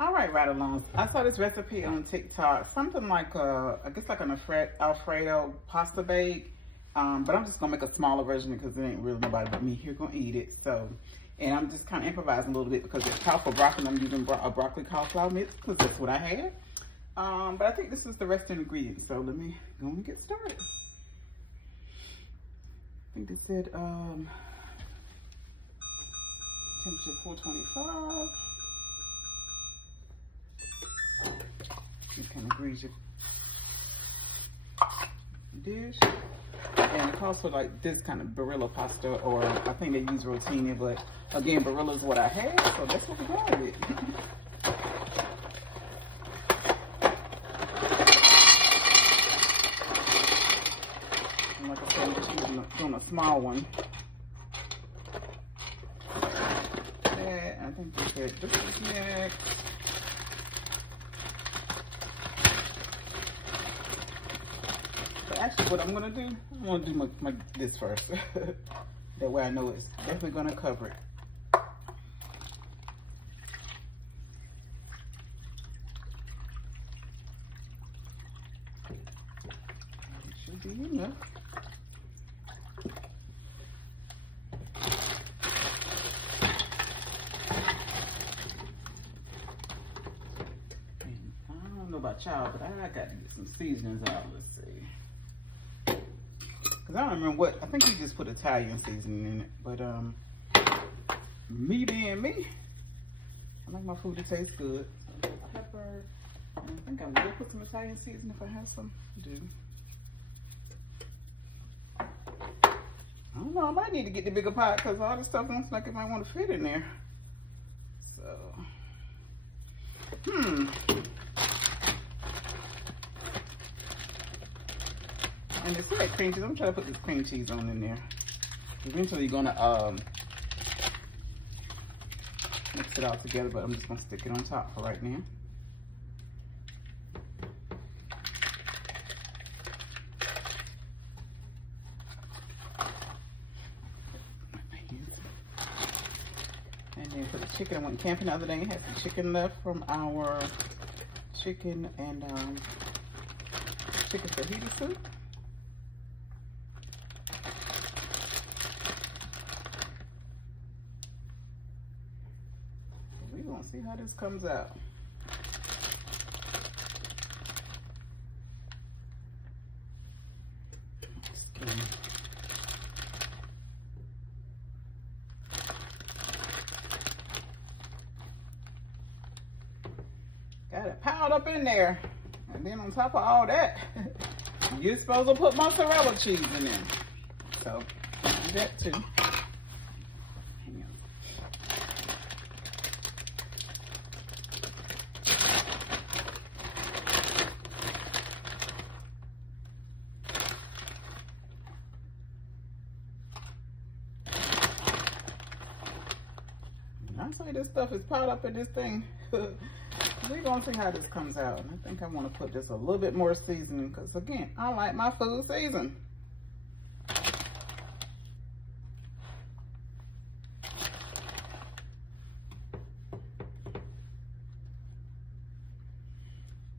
All right, right along. I saw this recipe on TikTok, something like I guess like an Alfredo pasta bake. But I'm just gonna make a smaller version because there ain't really nobody but me here gonna eat it. So, and I'm just kind of improvising a little bit because it's called for broccoli. I'm using a broccoli cauliflower mix because that's what I had. But I think this is the rest of the ingredients. So let me go and get started. I think they said temperature 425. Just kind of grease your dish. And it calls for like this kind of Barilla pasta, or I think they use rotini, but again, Barilla is what I had, so that's what we're going with. And like I said, I'm just doing a small one. And I think they said this is next. Actually, what I'm gonna do, I'm gonna do this first. That way I know it's definitely gonna cover it. It should be enough. And I don't know about y'all, but I got to get some seasonings out. Let's see. Cause I don't remember what, I think he just put Italian seasoning in it, but me being me, I like my food to taste good. So pepper, and I think I will put some Italian seasoning if I have some to do. I don't know, I might need to get the bigger pot because all this stuff looks like it might want to fit in there. So, And it's like cream cheese. I'm trying to put this cream cheese on in there. Eventually you're gonna mix it all together, but I'm just gonna stick it on top for right now. And then for the chicken, I went camping the other day and had some chicken left from our chicken and chicken fajita soup. See how this comes out. Got it piled up in there. And then on top of all that, you're supposed to put mozzarella cheese in there. So, do that too. I say this stuff is piled up in this thing. We're gonna see how this comes out. And I think I want to put just a little bit more seasoning because again, I like my food seasoned.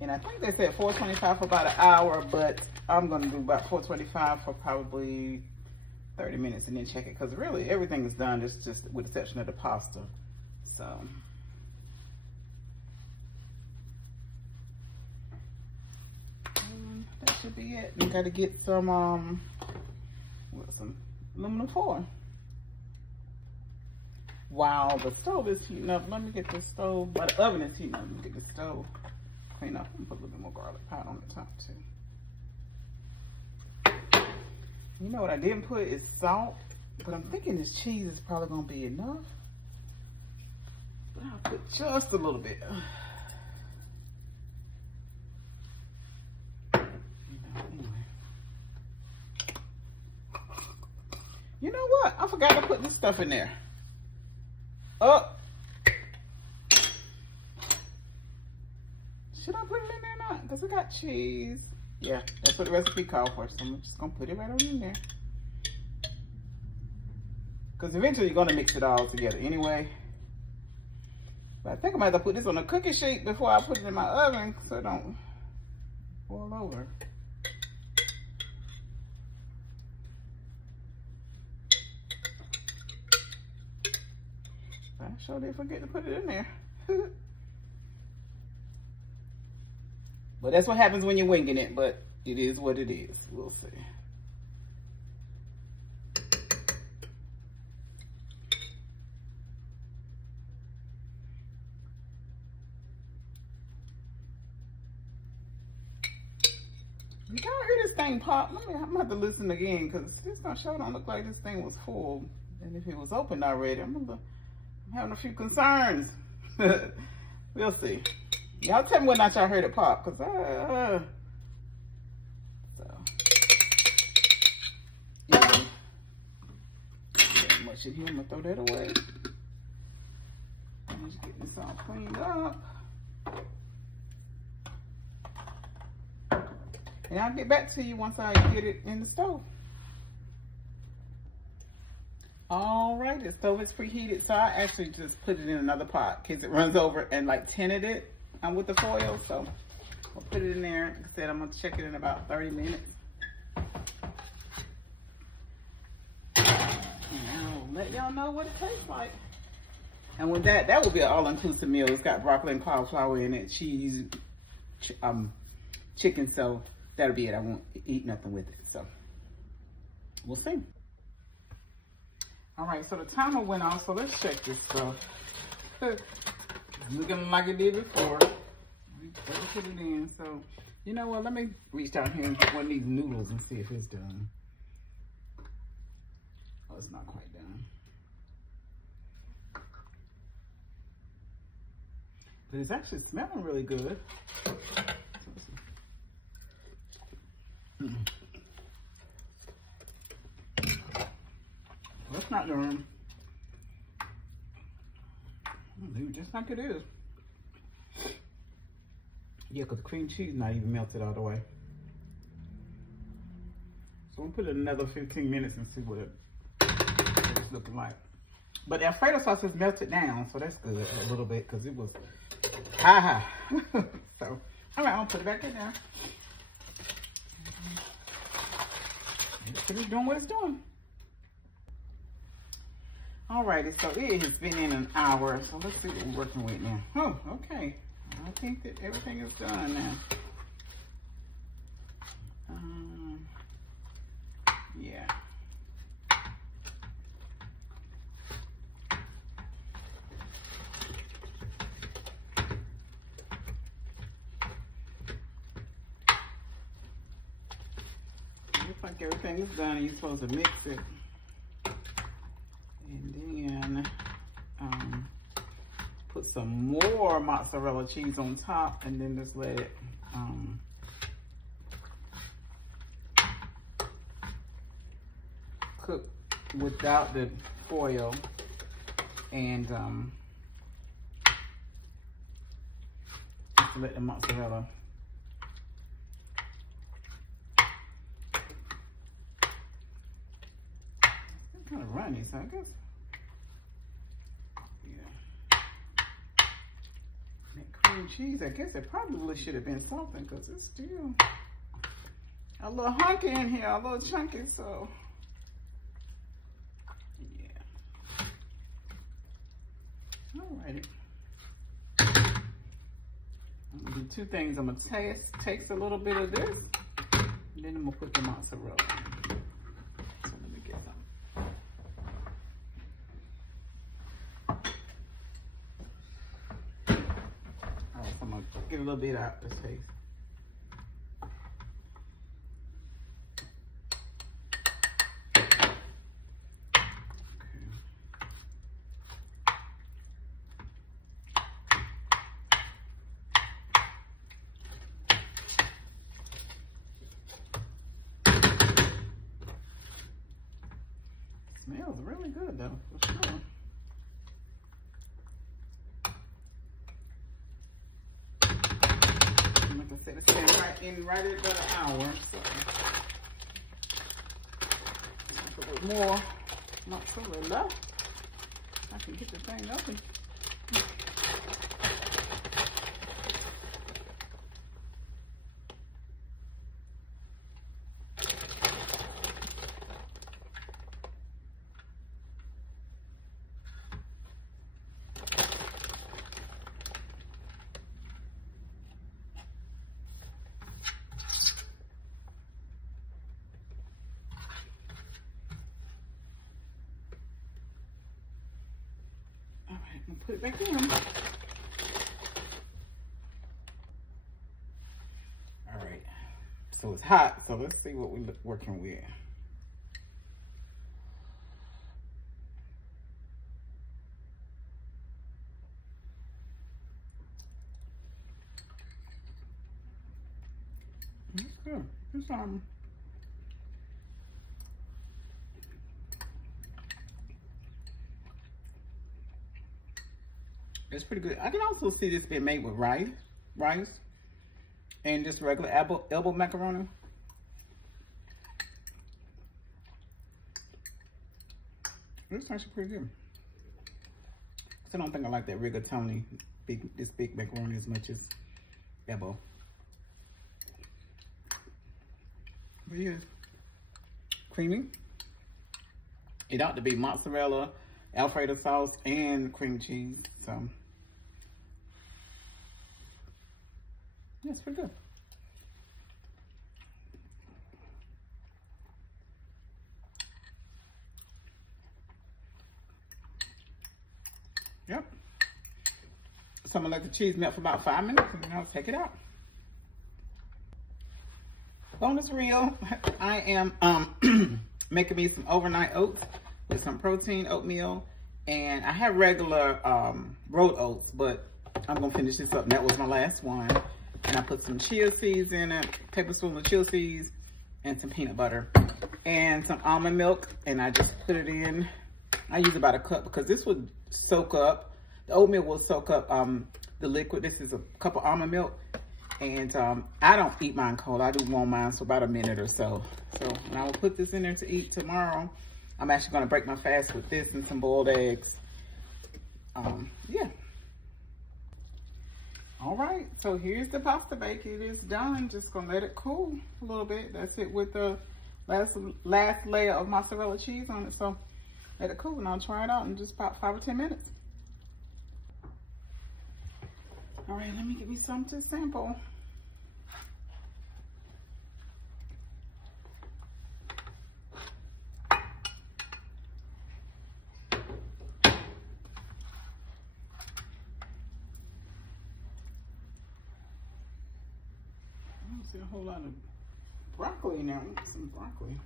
And I think they said 425 for about an hour, but I'm gonna do about 425 for probably 30 minutes and then check it because really everything is done. It's just with the exception of the pasta. So that should be it. You got to get some aluminum foil. While the stove is heating up, let me get the stove. But the oven is heating up. Let me get the stove clean up and put a little bit more garlic powder on the top too. You know what I didn't put is salt, but I'm thinking this cheese is probably gonna be enough. But I'll put just a little bit. You know what? I forgot to put this stuff in there. Oh. Should I put it in there or not? Because I got cheese. Yeah, that's what the recipe called for. So I'm just going to put it right on in there. Because eventually you're going to mix it all together anyway. But I think I'm gonna have to put this on a cookie sheet before I put it in my oven so it don't boil over. I sure did forget to put it in there. But that's what happens when you're winging it, but it is what it is. We'll see. You gotta hear this thing pop. I'm gonna have to listen again because this gonna sure don't look like this thing was full. And if it was open already, I'm having a few concerns. We'll see. Y'all tell me whether or not y'all heard it pop, cause so yeah. That much in here, I'm gonna throw that away. I'm just getting this all cleaned up. And I'll get back to you once I get it in the stove. All right, the stove is preheated, so I actually just put it in another pot in case it runs over and like tinted it with the foil. So I'll put it in there. Like I said, I'm gonna check it in about 30 minutes. And I'll let y'all know what it tastes like. And with that will be an all-inclusive meal. It's got broccoli and cauliflower in it, cheese, chicken, so that'll be it. I won't eat nothing with it, so we'll see. All right, so the timer went off, so let's check this stuff. Looking like it did before. We put it in, so you know what? Let me reach down here and get one of these noodles and see if it's done. Oh, it's not quite done. But it's actually smelling really good. That's not done. Leave it just like it is. Yeah, because the cream cheese not even melted all the way. So we'll put it another 15 minutes and see what it's looking like. But the Alfredo sauce is melted down, so that's good a little bit because it was high. So, all right, I'll put it back in there. It's doing what it's doing. Alrighty, so it has been in an hour, so let's see what we're working with now. Oh, okay. I think that everything is done now. Yeah. Looks like everything is done. You're supposed to mix it. And then put some more mozzarella cheese on top and then just let it cook without the foil and just let the mozzarella kind of runny, so I guess, yeah. That cream cheese, I guess it probably should have been something because it's still a little hunky in here, a little chunky, so, yeah. Alrighty. I'm gonna do two things. I'm gonna taste a little bit of this, and then I'm gonna put the mozzarella in. So let me get some. I'm gonna get a little bit out this taste. Smells really good though, for sure. Like I said, it's been right at about an hour, so a little more mozzarella. I can get the thing open. I'll put it back in. All right. So it's hot. So let's see what we're working with. That's good. It's pretty good. I can also see this being made with rice, and just regular elbow macaroni. It's actually pretty good. I don't think I like that rigatoni, this big macaroni as much as elbow. But yeah, creamy. It ought to be mozzarella, Alfredo sauce, and cream cheese. So yeah, it's pretty good. Yep. So I'm gonna let the cheese melt for about 5 minutes, and then I'll take it out. Bonus reel, I am making me some overnight oats with some protein oatmeal, and I have regular rolled oats, but I'm gonna finish this up. That was my last one, and I put some chia seeds in it, tablespoon of chia seeds, and some peanut butter, and some almond milk, and I just put it in. I use about a cup because this would soak up, the oatmeal will soak up the liquid. This is a cup of almond milk. And I don't eat mine cold. I do warm mine for about a minute or so. So when I will put this in there to eat tomorrow, I'm actually going to break my fast with this and some boiled eggs. Yeah. All right. So here's the pasta bake. It is done. Just going to let it cool a little bit. That's it with the last layer of mozzarella cheese on it. So let it cool and I'll try it out in just about 5 or 10 minutes. All right, let me give you some to sample. I don't see a whole lot of broccoli now. Some broccoli.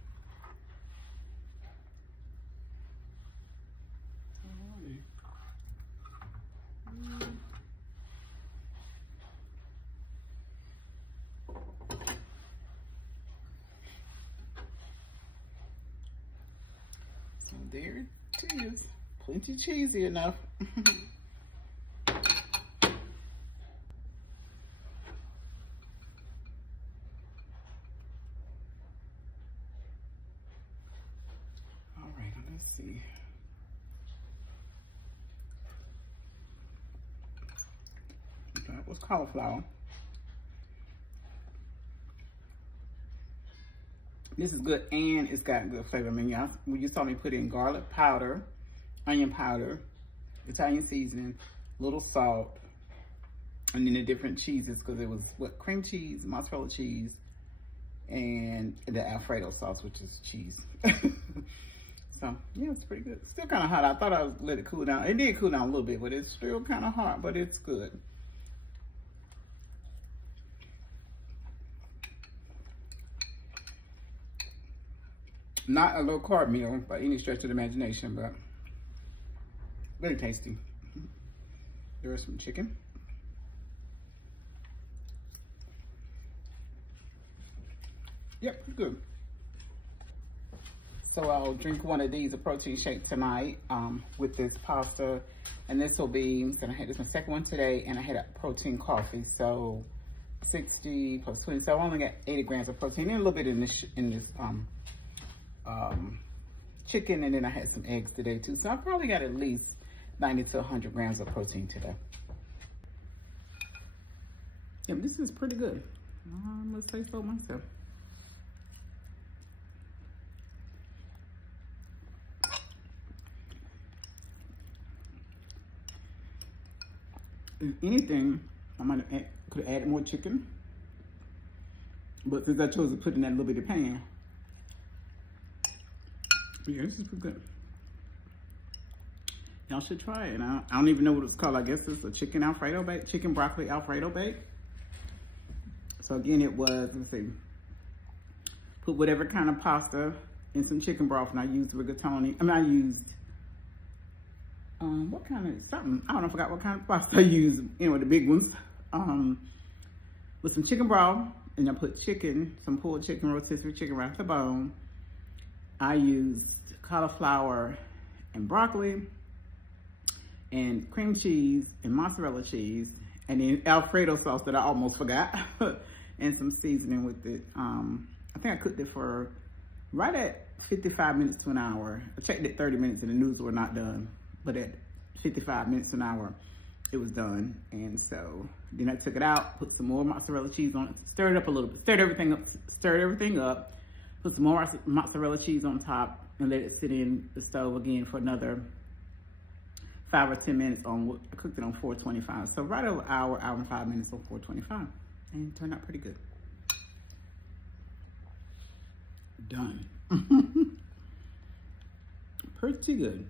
So there it is. Plenty cheesy enough. All right, let's see. That was cauliflower. This is good, and it's got good flavor. I mean, when you saw me put in garlic powder, onion powder, Italian seasoning, little salt, and then the different cheeses, because it was what, cream cheese, mozzarella cheese, and the Alfredo sauce, which is cheese. So yeah, it's pretty good. Still kind of hot. I thought I would let it cool down. It did cool down a little bit, but it's still kind of hot, but it's good. Not a low carb meal by any stretch of the imagination, but very tasty. There is some chicken. Yep, good. So I'll drink one of these, a protein shake tonight with this pasta. And this will be, so I had this my second one today, and I had a protein coffee. So 60 plus 20, so I only got 80 grams of protein, and a little bit in this chicken, and then I had some eggs today too. So I probably got at least 90 to 100 grams of protein today. Yeah, this is pretty good. I must say so myself. If anything, I might have could have added more chicken, but since I chose to put in that little bit of pan, yeah, this is pretty good. Y'all should try it. I don't even know what it's called. I guess it's a chicken Alfredo bake, chicken broccoli Alfredo bake. So again, it was, let's see, put whatever kind of pasta in some chicken broth, and I used rigatoni. I mean, I used, what kind of, something, I don't know, I forgot what kind of pasta I used, anyway, the big ones. With some chicken broth, and I put chicken, some pulled chicken, rotisserie chicken right off the bone. I used cauliflower and broccoli, and cream cheese, and mozzarella cheese, and then Alfredo sauce that I almost forgot, and some seasoning with it. I think I cooked it for right at 55 minutes to an hour. I checked it 30 minutes and the noodles were not done, but at 55 minutes to an hour, it was done. And so then I took it out, put some more mozzarella cheese on it, stirred it up a little bit, stirred everything up, put some more mozzarella cheese on top, and let it sit in the stove again for another 5 or 10 minutes on, I cooked it on 425. So right over an hour and 5 minutes on 425. And it turned out pretty good. Done. Pretty good.